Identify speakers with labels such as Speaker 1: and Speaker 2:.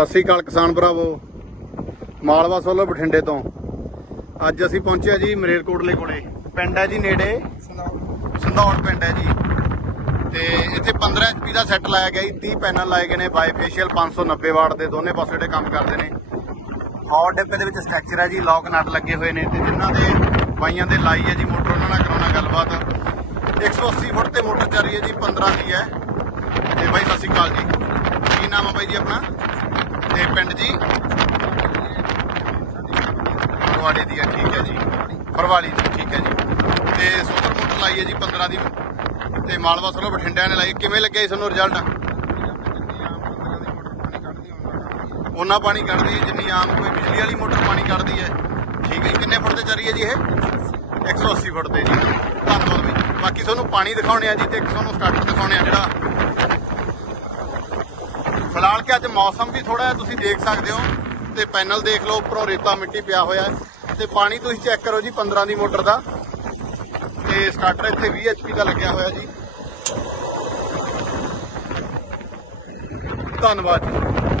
Speaker 1: ਸਤਿ ਸ੍ਰੀ ਅਕਾਲ ਕਿਸਾਨ ਭਰਾਵੋ। ਮਾਲਵਾ ਸੋਲੋ ਬਠਿੰਡੇ ਤੋਂ। ਅੱਜ ਅਸੀਂ ਪਹੁੰਚੇ ਜੀ ਮਰੇਲਕੋਟਲੇ ਕੋਲੇ। ਪਿੰਡ ਹੈ ਜੀ ਨੇੜੇ। ਸੰਧੌੜ ਪਿੰਡ ਹੈ ਜੀ। ਤੇ ਇੱਥੇ 15 HP ਦਾ ਸੈੱਟ ਲਾਇਆ ਗਿਆ ਜੀ। 30 ਪੈਨਲ ਲਾਏ ਗਏ ਨੇ। ਬਾਈਫੇਸ਼ੀਅਲ 590 ਵਾਟ ਦੇ ਦੋਨੇ ਪਾਸੇ ਜਿਹੜੇ ਕੰਮ ਕਰਦੇ ਨੇ। ਹੌਟ ਡਿੱਪ ਦੇ ਵਿੱਚ ਸਟ੍ਰਕਚਰ ਹੈ ਜੀ। ਲੌਕ ਨਟ ਲੱਗੇ ਹੋਏ ਨੇ। ਤੇ ਜਿਨ੍ਹਾਂ ਦੇ ਬਾਈਆਂ ਦੇ ਲਾਈ ਹੈ ਜੀ ਮੋਟਰ, ਉਹਨਾਂ ਨਾਲ ਕਰਾਉਣਾ ਗੱਲਬਾਤ। 180 ਫੁੱਟ ਤੇ ਮੋਟਰ ਚੱਲ ਰਹੀ ਹੈ ਜੀ। 15 ਦੀ ਹੈ। ਤੇ ਬਾਈ, ਸਤਿ ਸ਼੍ਰੀ ਅਕਾਲ ਜੀ। ਕੀ ਨਾਮ ਹੈ ਬਾਈ ਜੀ ਆਪਣਾ? ਤੇ ਪਿੰਡ ਜੀ। ਫਰਵਾੜੀ ਦੀ ਆ, ਠੀਕ ਹੈ ਜੀ। ਫਰਵਾੜੀ ਦੀ, ਠੀਕ ਹੈ ਜੀ। ਤੇ ਸੁਪਰ ਮੋਟਰ ਲਾਈ ਹੈ ਜੀ 15 ਦੀ। ਤੇ ਮਾਲਵਾ ਸਰੋ ਬਠਿੰਡਿਆਂ ਨੇ ਲਾਈ। ਕਿਵੇਂ ਲੱਗਿਆ ਜੀ ਤੁਹਾਨੂੰ ਰਿਜ਼ਲਟ ਉਹਨਾਂ ਪਾਣੀ ਕੱਢਦੀ ਹੈ ਜਿੰਨੀ ਆਮ ਕੋਈ ਬਿਜਲੀ ਵਾਲੀ ਮੋਟਰ ਪਾਣੀ ਕੱਢਦੀ ਹੈ। ਠੀਕ ਹੈ ਜੀ, ਕਿੰਨੇ ਫੁੱਟ ਤੇ ਚੱਲ ਰਹੀ ਹੈ ਜੀ ਇਹ? 180 ਫੁੱਟ ਤੇ ਜੀ। ਧੰਨਵਾਦ ਵੀ ਬਾਕੀ ਤੁਹਾਨੂੰ ਪਾਣੀ ਦਿਖਾਉਣੇ ਆ ਜੀ ਤੇ ਇੱਕ ਤੁਹਾਨੂੰ ਸਟਾਰਟਰ ਦਿਖਾਉਣੇ ਆ ਜਿਹੜਾ ਫਿਲਹਾਲ ਕਿ ਅੱਜ ਮੌਸਮ ਵੀ ਥੋੜਾ ਜਿਹਾ ਤੁਸੀਂ ਦੇਖ ਸਕਦੇ ਹੋ ਤੇ ਪੈਨਲ ਦੇਖ ਲਓ, ਉੱਪਰੋਂ ਰੇਤਾ ਮਿੱਟੀ ਪਿਆ ਹੋਇਆ ਹੈ ਤੇ ਪਾਣੀ ਤੁਸੀਂ ਚੈੱਕ ਕਰੋ ਜੀ 15 ਦੀ ਮੋਟਰ ਦਾ। ਤੇ ਸਟਾਰਟਰ ਇੱਥੇ 20 HP ਦਾ ਲੱਗਿਆ ਹੋਇਆ ਜੀ। ਧੰਨਵਾਦ ਜੀ।